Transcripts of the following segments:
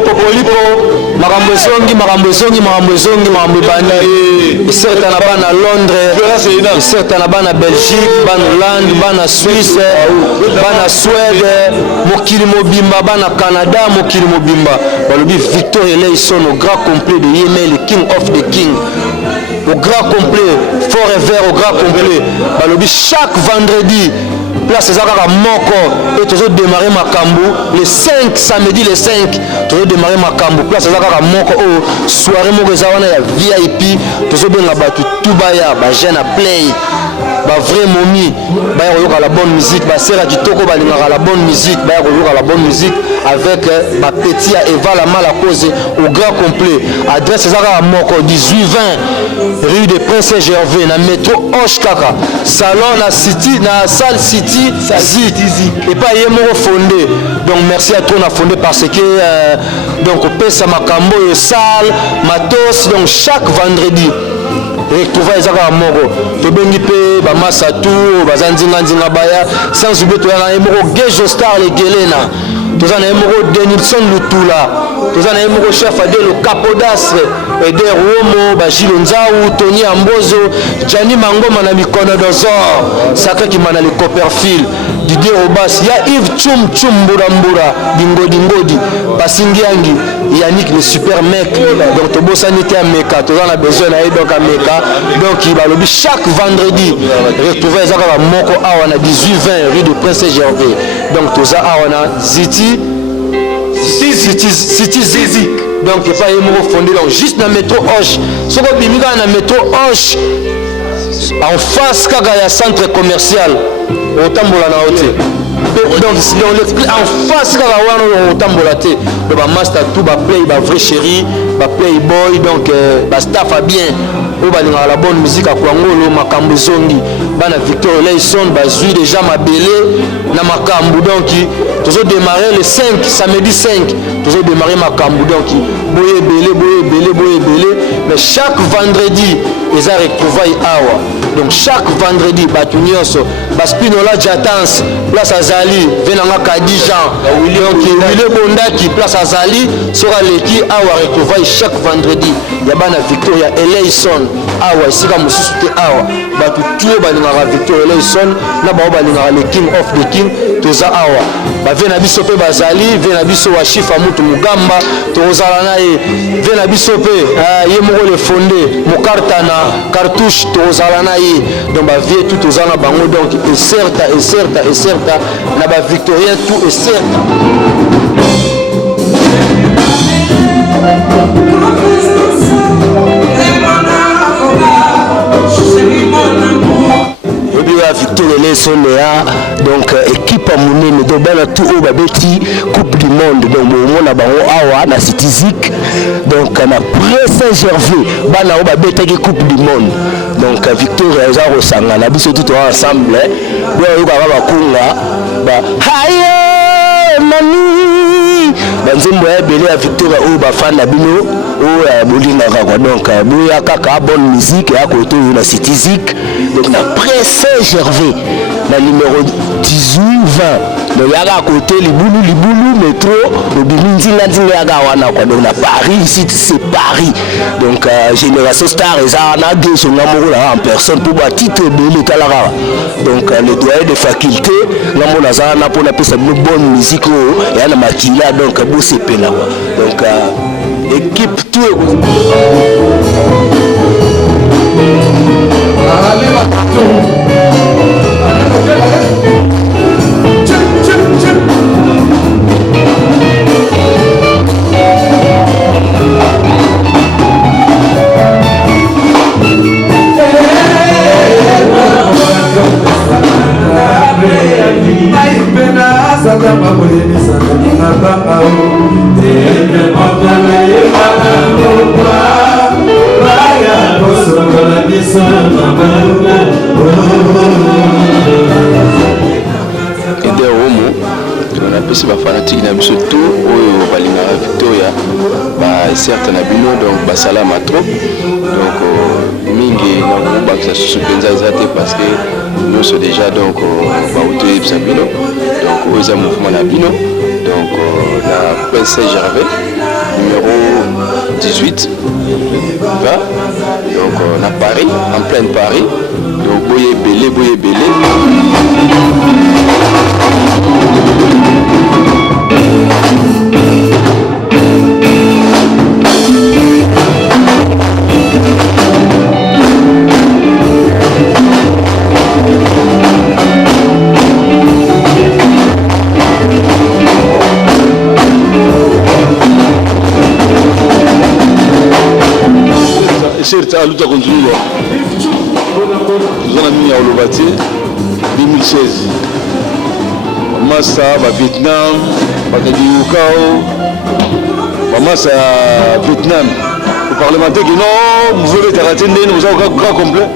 popolipo makambo esongi eserta na bana Londres, eserta na bana Belgique, bana Hollande, bana Suisse, bana Suède, mokili mobimba bana Canada, mokili mobimba balobi Victor Eleison au grand complet de Yémen, le king of the king, au grand complet, forever au grand complet balobi chaque vendredi place ezaka moko et toujours démarrer makambo le 5 samedi le 5 toujours démarrer makambo place ezaka moko o soirée moko ezawana ya VIP toujours benga batu tubaya ba jeune play ba vrai momi ba yoka la bonne musique ba sera kitoko ba lingaka la bonne musique ba yoka la bonne musique avec ba petit à Eva la mala cause au grand complet adresse ezaka moko 18-20 rue de Prince Gervais na métro Oshkaka salon na city na salle city et pas yémo fondé donc merci à toi on a fondé parce que donc on paie sa makambo et salle matos donc chaque vendredi retrouver ezaka moko to bengi pe ba masatu bazanzinga nzinga baya sans oublier to yana moko Gejo Star le Gelena tozana moko Denilson Lutula tozana moko chef Adelo Capodastre Eder Womo Bajilo Nzau Tony Ambozo Jani Mangoma na mikono d'Ozor Saka Kimana le Copperfield Didier Obas ya Yves Chum Mbura Dingodi Basingiangi Yannick le super mec donc to bosani te meka tozana besoin na donc meka donc il va lobby chaque vendredi retrouver ezaka moko awa na 18-20 rue de Prince Gervais donc toza awa na City Zizi donc il pas yemo fondé donc juste na métro Hoche soko bimika na métro Hoche en face kaka ya centre commercial otambola na hotel donc en face kaka wana otambola te le ba master tout ba play ba vrai chéri ba playboy donc ba staff a bien o ba linga la bonne musique à Kwangolo makambo zongi bana Victor Eleison bazui déjà mabélé na makambo donc toujours démarrer le 5 samedi 5 toujours démarrer makambo donc boye belé mais chaque vendredi ils a retrouvailles awa donc chaque vendredi batunyoso baspinola Jatans place Azali venanga Kadijan donc Willy Bondaki place Azali sera leki awa retrouvailles chaque vendredi ya bana Victoria Eleison awa sika mususu te awa batu tuo balingaka Victor Eleison na bao balingaka le king of the king toza awa bavena biso pe bazali vena biso wa chifa mutu mugamba tozala na ye vena biso pe ye moko le fondé mokartana cartouche tozala na ye donc bavie tout tozala bango donc et certa na ba victorien tout et certa Victor Eleison donc équipe à monene donc bana tout au babeti coupe du monde donc mona bango awa na Citizik donc na Prince Gervais bana o babetaki coupe du monde donc Victor eza rosanga na biso tout ensemble bo yo ba kunga ba haye mami banzembo ya belé à Victor o ba fan na bino o bolingaka quoi donc boya kaka bonne musique ya côté na Citizik donc na Prince Gervais na numéro 18-20 donc yaga à côté libulu métro le bilinzinga yaga wana quoi donc na Paris ici c'est Paris donc Génération Star eza na deux son amoureux là en personne pour ba titre belé kalara donc le doyen de faculté ngamo na za na pour na pesa une bonne musique et na makila donc beau c'est pena donc équipe tout on a fanatique na biso tout oyo balingaka Victoria ba certes na bino donc basalama trop donc mingi na kubakisa susu penza ezate parce que nous sommes déjà donc ba autoyebisa bino donc oyo eza mouvement na bino donc la Princesse Gervais, numéro 18, 20, donc on a Paris, en plein Paris, donc Boye Belé, Boye Belé. Certes, à lutte continue. Nous avons mis à Olobati 2016. Massa, Vietnam, Bakadiukao, Massa, Vietnam. Le parlementaire qui non, vous voulez être nous avons un grand complet.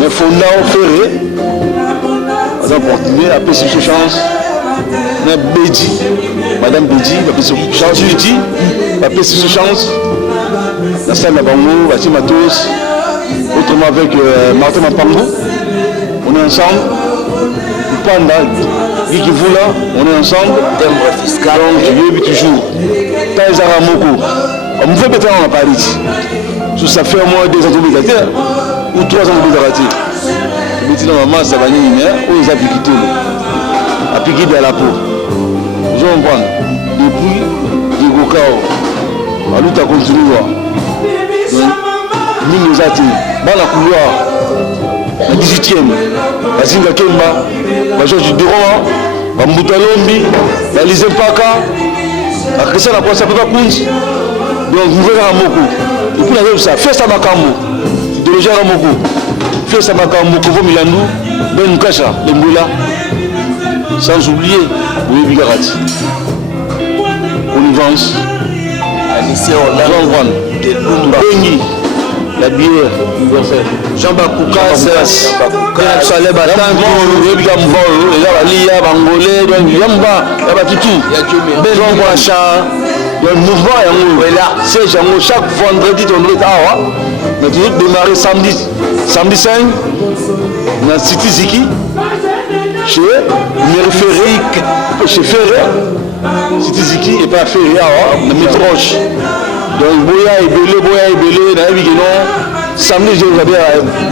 Mais il faut nous faire. Nous avons continué à payer ses chances. Madame Bédi, va payer ses chances. Judy, va payer ses chances. La salle Nabango, Bati Matos, autrement avec Martin Mapango, on est ensemble. Panda, Guy Voula, on est ensemble. Timbre fiscal. Donc je viens toujours. Taïzara Moko, on me fait péter en Paris. Ça fait au moins 2 ans de militaire ou 3 ans de militaire. Je me dis non, maman, ça va n'y aller, ou ils appliquent tout. Appliquent de la peau. Vous allez comprendre. Depuis, du Gokao, à l'autre à continuer. Nous ati dans la couloir la 18e Bazinga Kemba Georges Duroa Mbutalombi Lise Mpaka Christian Akwasa Papa Kunzi donc nous verrons Moko et puis nous ça fait ça Makambo de le gérer Moko fait ça Makambo Kovo Milandu Ben Nkasha Lemboula sans oublier Boye Bigarati Olivance Anissé Hollande de Lumba la bière, Jean-Baptiste Koukas, Salé Batangi, Rebika Mvolo, les Alia, Bangolais, donc Yamba, Yabatutu, Besoin Boacha, le mouvement est c'est chaque vendredi, on doit être mais toujours démarrer samedi 5, dans City Ziki, chez Mériphérique, chez Ferré, City Ziki et pas Ferré, le métro Roche. Donc Boya et Belé, dans la vie non, samedi je vais dire,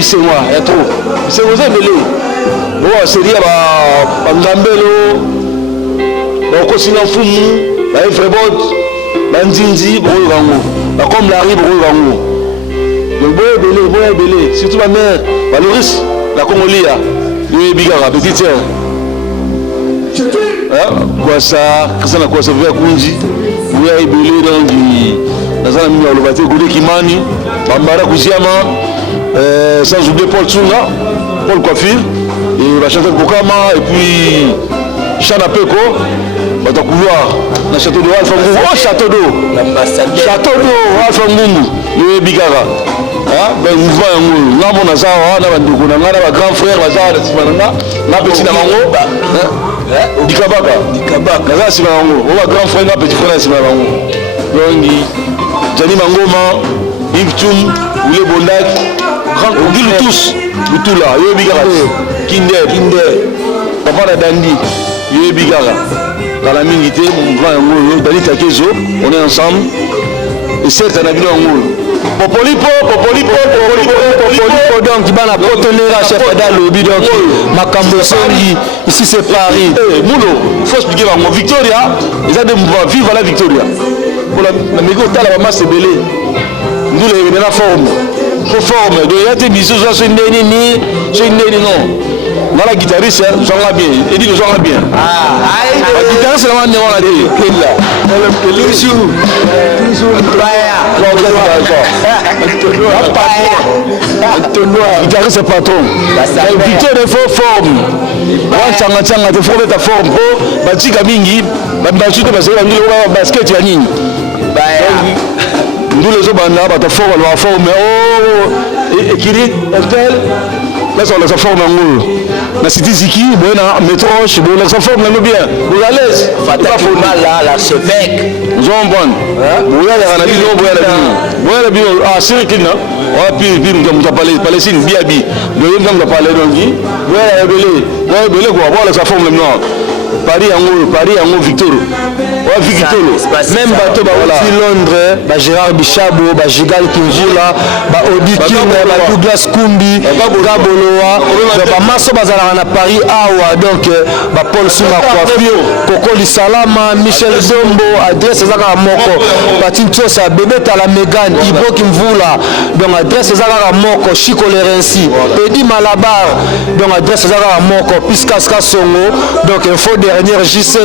c'est moi, il y a trop. C'est vous Belé. Bon, c'est dire, Ngambelo, Kosina Fumu, Efrebot, Nzinzi, Brogango, comme Larry Brogango. Donc Boya Belé, surtout ma mère, Valoris, la Congolia, le Bigara, petite sœur. Quoi ça, Christian Akwasa Via Kunji, Boya Belé dans Nazana Mimi Olobati, Goudé Kimani, Bambara Kouziama, sans oublier Paul Tsunga, Paul Coiffure, et la chanteuse Bokama, et puis Chana Peko, votre couloir, le château d'eau Alpha Mungu, oh château d'eau, château d'eau Alpha Mungu, le Bigara. Ben mouvement yango ngambo nazawa na bandeko na ngana ba grand frère bazawa na simananga na petit na bango dikabaka naza sima yango o ba grand frère na petit frère na sima bango donc Jani Mangoma Yves Tchoum Oulé Bondak grand Oudil tous Lutula yo Bigara Kinder Papa la Dandi yo Bigara dans la minité mouvement yango Dali Takezo on est ensemble et certes na bino yango Popolipo, donc il va la partenaire à chef d'Alobi, donc Makambo Songi, ici c'est Paris. Moulo, il faut expliquer mon Victoria, ils ont des mouvements, vive la Victoria. Pour la mégo, t'as la maman c'est belé. Nous les la forme. Pour forme, donc il y a des bisous, c'est une néni, non. Moi la guitariste, j'en ai bien, il dit que j'en ai bien. La guitariste, c'est la manière on a dit. Guitariste, c'est patron. Victor est fort forme. Changa, tu faut ta forme. Batika mingi, basket ya nini. Nous les autres, on a forme. Oh, équilibre, là, on les a formés en haut. La cité Ziki, on métroche, on les a formés bien. Vous allez l'aise. l'archevêque. Nous allons prendre. Vous allez à la ville, vous allez à la ville. Ah, c'est vrai qu'il y a. Puis, nous avons parlé de Palestine, Biabi. Nous avons parlé de Ngi. Vous allez à la ville. Vous allez à la ville, vous allez à la ville. Paris en haut, Victor. même bato bauti Londres, Gérard Bichabo, Gigal Kinzula, Odi King, Douglas Kumbi, Gaboloa, Maso bazalaka na Paris awa, donc Paul Suma Coiffure, Coco Lissalama, Michel Zombo, adresse ezaka moko, Patinto sa bébé tala Megan, Ibo Kimvula, donc adresse ezaka moko, Chico Lerensi, Pedi Malabar, donc adresse ezaka moko, Piscaska Songo, donc info dernière JC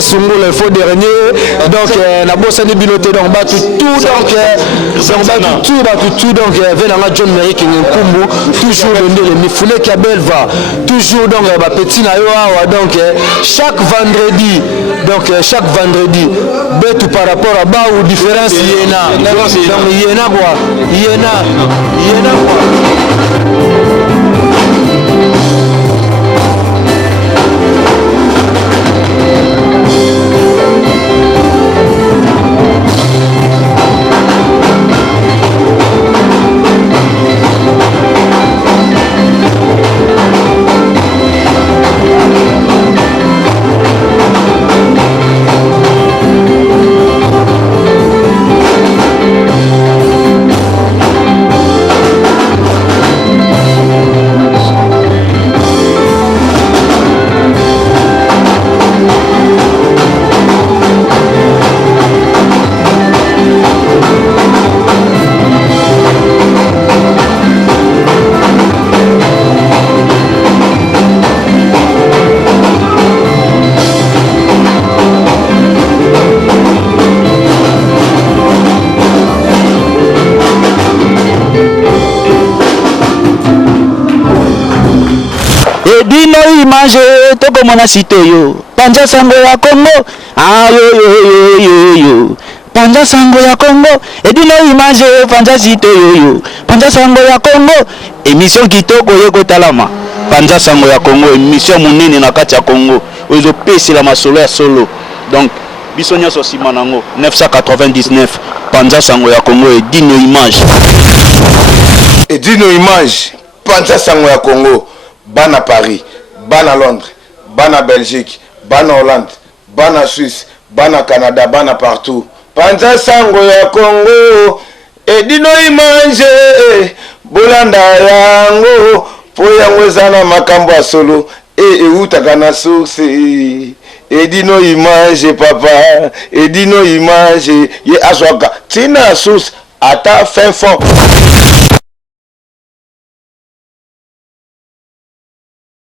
Songo, l'info dernier, donc la bosse de biloté, donc batu tout, donc venanga John Merrick Nkumbu, toujours le Mifune Kabelva, toujours donc petit na yo awa, donc chaque vendredi, betu par rapport à ba ou différence yena, donc yena quoi, yena quoi. Edino image toko mona site yo Panja sango ya Congo yo Panja sango ya Congo Edino image Panja site yo Panja sango ya Congo émission kitoko yeko talama Panja sango ya Congo émission munene na kati ya Congo ozo pesi la masolo ya solo donc bisonya so simanango 999 Panja sango ya Congo Edino image Panja sango ya Congo Bana Paris, Bana Londres, Bana Belgique, Bana Hollande, Bana Suisse, Bana Canada, Bana partout. Panja sango ya Congo, Edino image, Bolanda yango, po yango ezana makambo ya solo, eutaka na source. Edino image papa, Edino image, ye aswaka, tina source, ata fin fond.